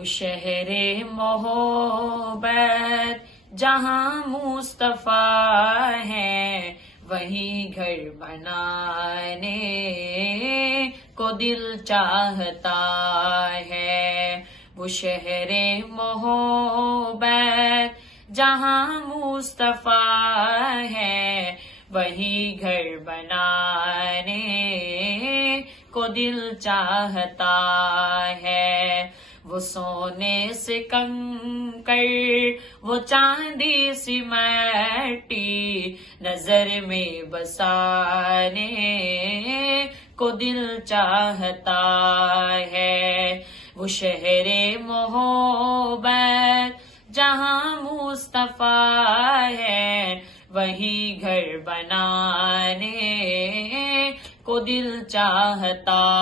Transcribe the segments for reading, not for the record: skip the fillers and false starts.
وہ شہر محبت جہاں مصطفیٰ ہے، وہیں گھر بنانے کو دل چاہتا ہے۔ وہ شہر محبت جہاں مصطفیٰ ہے، وہیں گھر بنانے کو دل چاہتا ہے۔ وہ سونے سے کنکر، وہ چاندی سی مٹی، نظر میں بسانے کو دل چاہتا ہے۔ وہ شہر محبت جہاں مصطفیٰ ہے، وہیں گھر بنانے کو دل چاہتا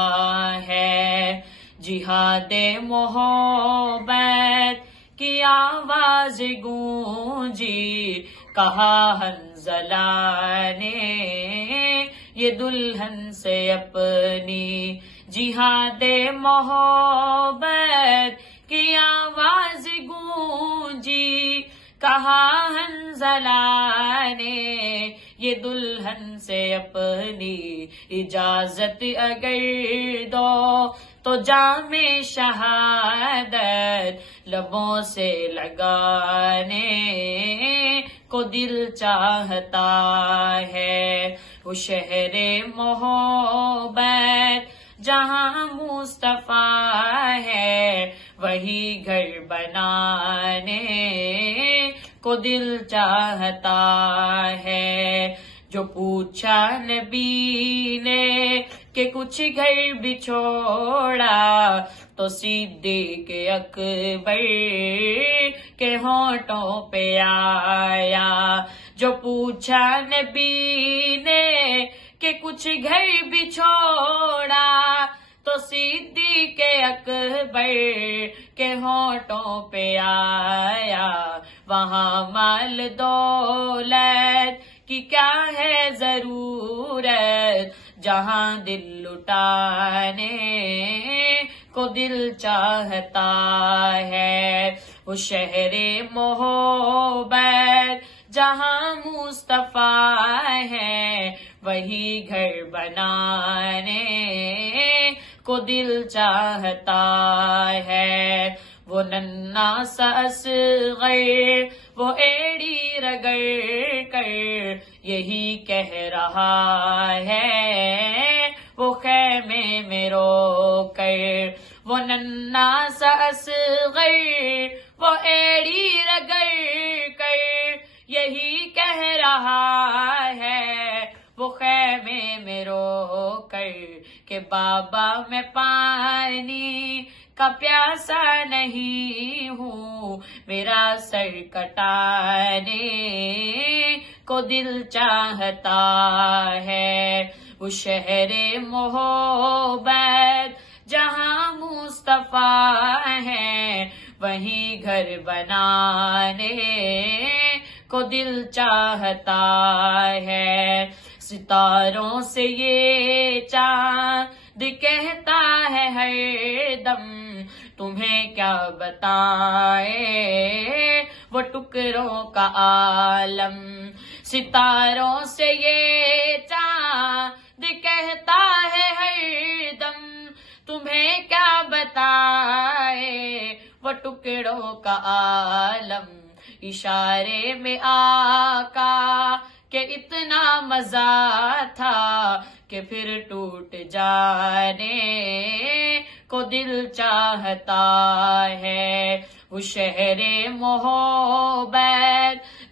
ہے۔ جہاد محبت کی آواز گونجی، کہا حنظلہ نے یہ دلہن سے اپنی۔ جہاد محبت کی آواز گونجی، کہا حنظلہ نے یہ دلہن سے اپنی۔ اجازت اگر دو تو جام شہادت لبوں سے لگانے کو دل چاہتا ہے۔ وہ شہر محبت جہاں مصطفیٰ ہے، وہی گھر بنانے کو دل چاہتا ہے۔ جو پوچھا نبی نے کہ کچھ گھر بھی چھوڑا، تو صدیق اکبر کے ہونٹوں پہ آیا۔ جو پوچھا نبی نے کہ کچھ گھر بھی چھوڑا، تو صدیق اکبر کے ہونٹوں پہ آیا۔ وہاں مال دولت کی کیا ہے ضرورت، جہاں دل لٹانے کو دل چاہتا ہے۔ وہ شہر محبت جہاں مصطفیٰ ہے، وہی گھر بنانے کو دل چاہتا ہے۔ وہ ننھا سا اصغر، وہ ایڑی رگڑ کر یہی کہہ رہا ہے، وہ خیمے میں رو کر۔ وہ ننھا سا اصغر، وہ ایڑی رگڑ کر یہی کہہ رہا ہے، وہ خیمے میں رو کر کہ بابا میں پانی کا پیاسا نہیں ہوں، میرا سر کٹانے کو دل چاہتا ہے۔ وہ شہر محبت جہاں مصطفیٰ ہے، وہیں گھر بنانے کو دل چاہتا ہے۔ ستاروں سے یہ چاند کہتا ہے ہر دم، تمہیں کیا بتائے وہ ٹکڑوں کا عالم۔ ستاروں سے یہ چاند کہتا ہے ہر دم، تمہیں کیا بتائے وہ ٹکڑوں کا عالم۔ اشارے میں آقا کہ اتنا مزہ تھا کہ پھر ٹوٹ جانے کو دل چاہتا ہے۔ وہ شہر محبت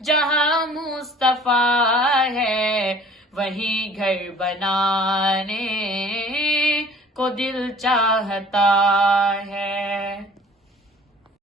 جہاں مصطفیٰ ہے، وہیں گھر بنانے کو دل چاہتا ہے۔